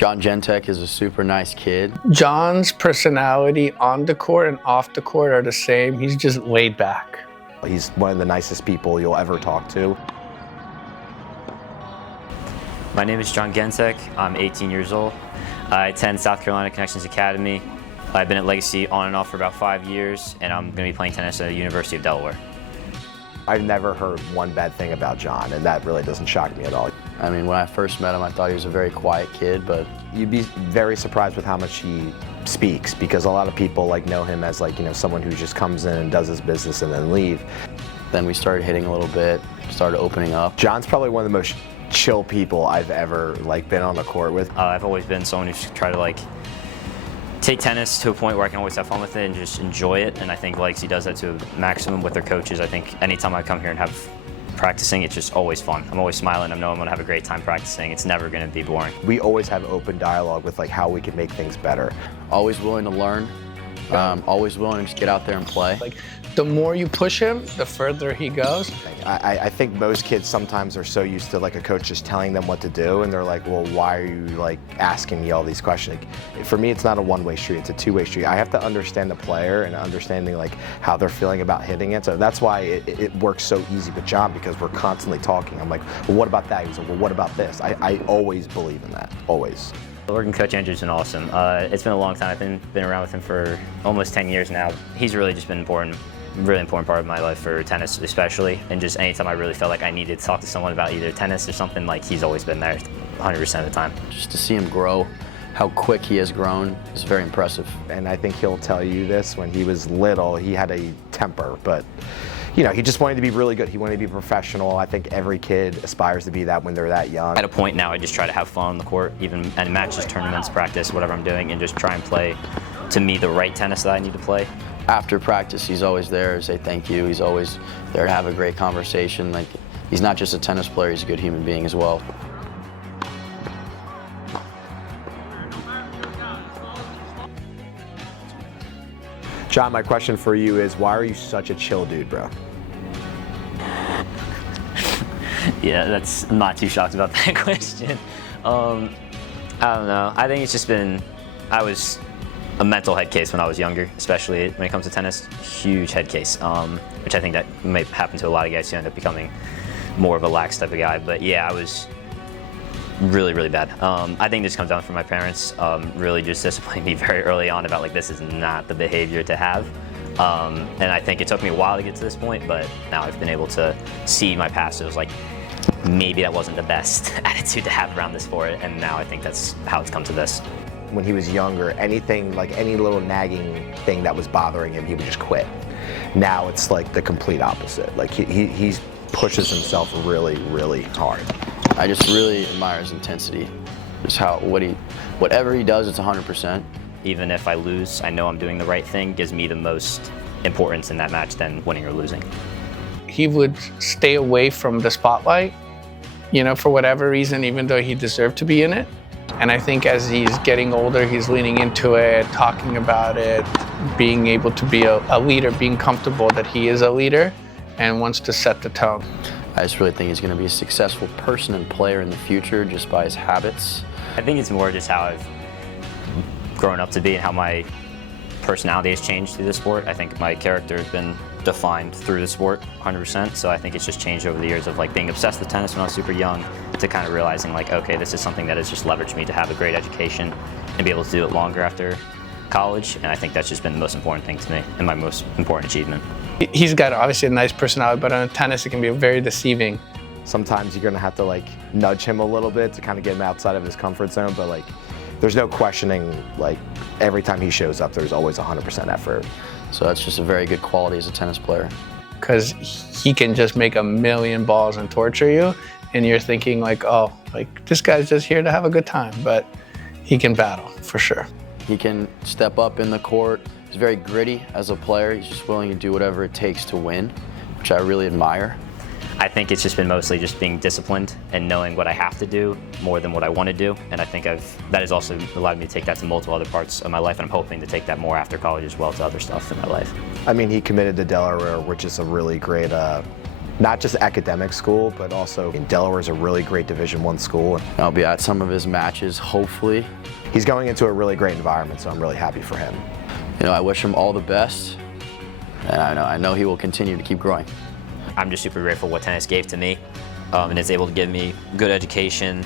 John Gentek is a super nice kid. John's personality on the court and off the court are the same. He's just laid back. He's one of the nicest people you'll ever talk to. My name is John Gentek. I'm 18 years old. I attend South Carolina Connections Academy. I've been at Legacy on and off for about 5 years, and I'm going to be playing tennis at the University of Delaware. I've never heard one bad thing about John, and that really doesn't shock me at all. I mean, when I first met him, I thought he was a very quiet kid, but You'd be very surprised with how much he speaks, because a lot of people know him as someone who just comes in and does his business and then leave. then we started hitting a little bit, started opening up. John's probably one of the most chill people I've ever been on the court with. I've always been someone who's tried to take tennis to a point where I can always have fun with it and just enjoy it, and I think Legacy does that to a maximum with their coaches. I think anytime I come here and have practicing, it's just always fun. I'm always smiling. I know I'm going to have a great time practicing. It's never going to be boring. We always have open dialogue with how we can make things better. Always willing to learn, always willing to just get out there and play. The more you push him, the further he goes. I think most kids sometimes are so used to a coach just telling them what to do, and they're like, well, why are you asking me all these questions? For me, it's not a one-way street, it's a two-way street. I have to understand the player and understanding how they're feeling about hitting it. So that's why it works so easy with John, because we're constantly talking. I'm like, well, what about that? He's like, well, what about this? I always believe in that, always. Working Coach Andrew's been awesome. It's been a long time. I've been around with him for almost 10 years now. He's really just been really important part of my life for tennis especially, and just anytime I really felt like I needed to talk to someone about either tennis or something, he's always been there 100% of the time. Just to see him grow, how quick he has grown is very impressive. And I think he'll tell you this, when he was little, he had a temper, but he just wanted to be really good. He wanted to be professional. I think every kid aspires to be that when they're that young. At a point now, I just try to have fun on the court, even in matches, tournaments, practice, whatever I'm doing, and just try and play, to me, the right tennis that I need to play. After practice, he's always there to say thank you. He's always there to have a great conversation. He's not just a tennis player, he's a good human being as well. John, my question for you is, why are you such a chill dude, bro? Yeah, I'm not too shocked about that question. I don't know. I think it's just been, I was a mental head case when I was younger, especially when it comes to tennis. Huge head case, which I think that may happen to a lot of guys who end up becoming more of a lax type of guy. But yeah, I was really, really bad. I think this comes down from my parents, really just disciplining me very early on about this is not the behavior to have. And I think it took me a while to get to this point, but now I've been able to see my past. It was maybe that wasn't the best attitude to have around this sport, and now I think that's how it's come to this. When he was younger, anything, any little nagging thing that was bothering him, he would just quit. Now it's the complete opposite. He pushes himself really, really hard. I just really admire his intensity. Just whatever he does, it's 100%. Even if I lose, I know I'm doing the right thing. Gives me the most importance in that match than winning or losing. He would stay away from the spotlight, for whatever reason, even though he deserved to be in it. And I think as he's getting older, he's leaning into it, talking about it, being able to be a leader, being comfortable that he is a leader and wants to set the tone. I just really think he's going to be a successful person and player in the future just by his habits. I think it's more just how I've grown up to be and how my personality has changed through the sport. I think my character has been defined through the sport 100%, so I think it's just changed over the years of being obsessed with tennis when I was super young to kind of realizing okay, this is something that has just leveraged me to have a great education and be able to do it longer after college, and I think that's just been the most important thing to me and my most important achievement. He's got obviously a nice personality, but on tennis it can be very deceiving. Sometimes you're gonna have to nudge him a little bit to kind of get him outside of his comfort zone, but there's no questioning, every time he shows up, there's always 100% effort. So that's just a very good quality as a tennis player. Because he can just make a million balls and torture you, and you're thinking this guy's just here to have a good time, but he can battle, for sure. He can step up in the court. He's very gritty as a player. He's just willing to do whatever it takes to win, which I really admire. I think it's just been mostly just being disciplined and knowing what I have to do more than what I want to do. And I think that has also allowed me to take that to multiple other parts of my life. And I'm hoping to take that more after college as well to other stuff in my life. I mean, he committed to Delaware, which is a really great not just academic school, but also Delaware is a really great Division I school. I'll be at some of his matches, hopefully. He's going into a really great environment, so I'm really happy for him. You know, I wish him all the best, and I know he will continue to keep growing. I'm just super grateful what tennis gave to me, and it's able to give me good education,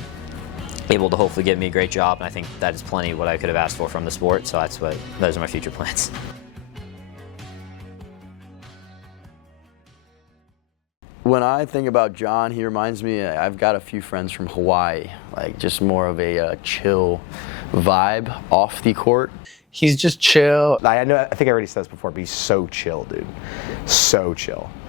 able to hopefully give me a great job, and I think that is plenty what I could have asked for from the sport, so those are my future plans. When I think about John, he reminds me, I've got a few friends from Hawaii, like just more of a chill vibe off the court. He's just chill. I think I already said this before, but he's so chill, dude. So chill.